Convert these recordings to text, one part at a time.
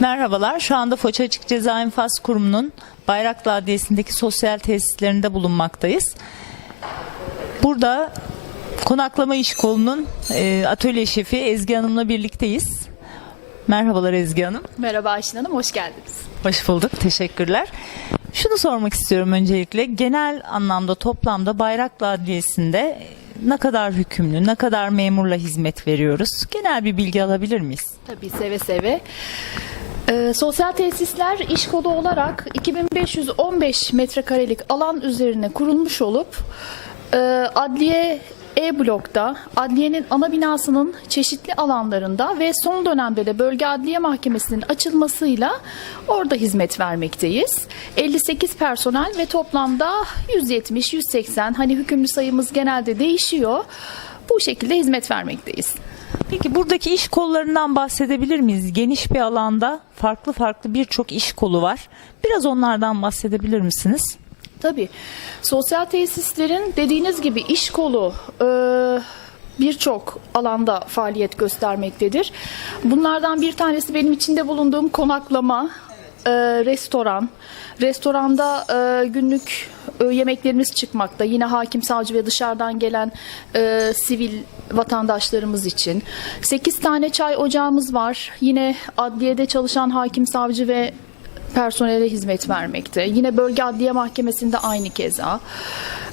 Merhabalar. Şu anda Foça Açık Ceza İnfaz Kurumu'nun Bayraklı Adliyesi'ndeki sosyal tesislerinde bulunmaktayız. Burada konaklama iş kolunun e, atölye şefi Ezgi Hanım'la birlikteyiz. Merhabalar Ezgi Hanım. Merhaba Ayşin Hanım, hoş geldiniz. Hoş bulduk. Teşekkürler. Şunu sormak istiyorum öncelikle. Genel anlamda toplamda Bayraklı Adliyesi'nde ne kadar hükümlü, ne kadar memurla hizmet veriyoruz? Genel bir bilgi alabilir miyiz? Tabii seve seve. Ee, sosyal tesisler iş kolu olarak 2515 metrekarelik alan üzerine kurulmuş olup e, adliye E blokta, adliyenin ana binasının çeşitli alanlarında ve son dönemde de bölge adliye mahkemesinin açılmasıyla orada hizmet vermekteyiz. 58 personel ve toplamda 170-180 hani hükümlü sayımız genelde değişiyor. Bu şekilde hizmet vermekteyiz. Peki buradaki iş kollarından bahsedebilir miyiz? Geniş bir alanda farklı farklı birçok iş kolu var. Biraz onlardan bahsedebilir misiniz? Tabii. Sosyal tesislerin dediğiniz gibi iş kolu e, birçok alanda faaliyet göstermektedir. Bunlardan bir tanesi benim içinde bulunduğum konaklama, e, restoran. Restoranda e, günlük e, yemeklerimiz çıkmakta. Yine hakim, savcı ve dışarıdan gelen e, sivil vatandaşlarımız için. 8 tane çay ocağımız var. Yine adliyede çalışan hakim, savcı ve personele hizmet vermekte. Yine bölge adliye mahkemesinde aynı keza.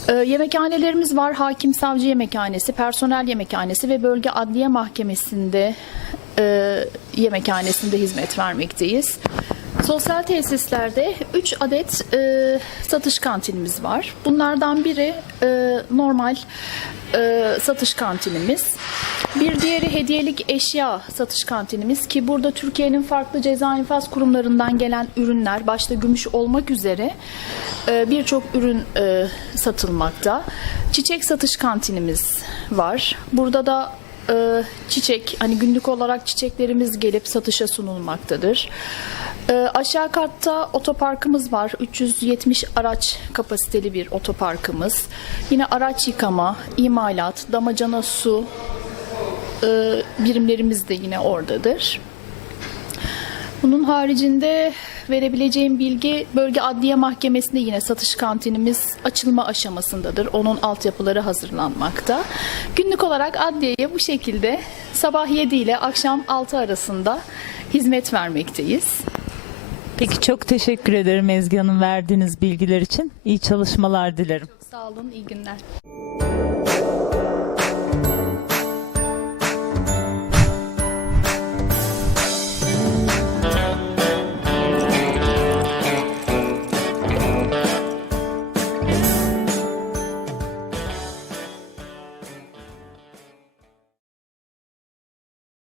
Ee, yemekhanelerimiz var. Hakim savcı yemekhanesi, personel yemekhanesi ve bölge adliye mahkemesinde e, yemekhanesinde hizmet vermekteyiz. Sosyal tesislerde 3 adet e, satış kantinimiz var. Bunlardan biri e, normal e, satış kantinimiz. Bir diğeri hediyelik eşya satış kantinimiz ki burada Türkiye'nin farklı ceza infaz kurumlarından gelen ürünler başta gümüş olmak üzere e, birçok ürün e, satılmakta. Çiçek satış kantinimiz var. Burada da e, çiçek hani günlük olarak çiçeklerimiz gelip satışa sunulmaktadır. E, aşağı katta otoparkımız var. 370 araç kapasiteli bir otoparkımız. Yine araç yıkama, imalat, damacana su e, birimlerimiz de yine oradadır. Bunun haricinde verebileceğim bilgi bölge adliye mahkemesinde yine satış kantinimiz açılma aşamasındadır. Onun altyapıları hazırlanmakta. Günlük olarak adliyeye bu şekilde sabah 7 ile akşam 6 arasında hizmet vermekteyiz. Peki çok teşekkür ederim Ezgi Hanım verdiğiniz bilgiler için. İyi çalışmalar dilerim. Sağ olun, iyi günler.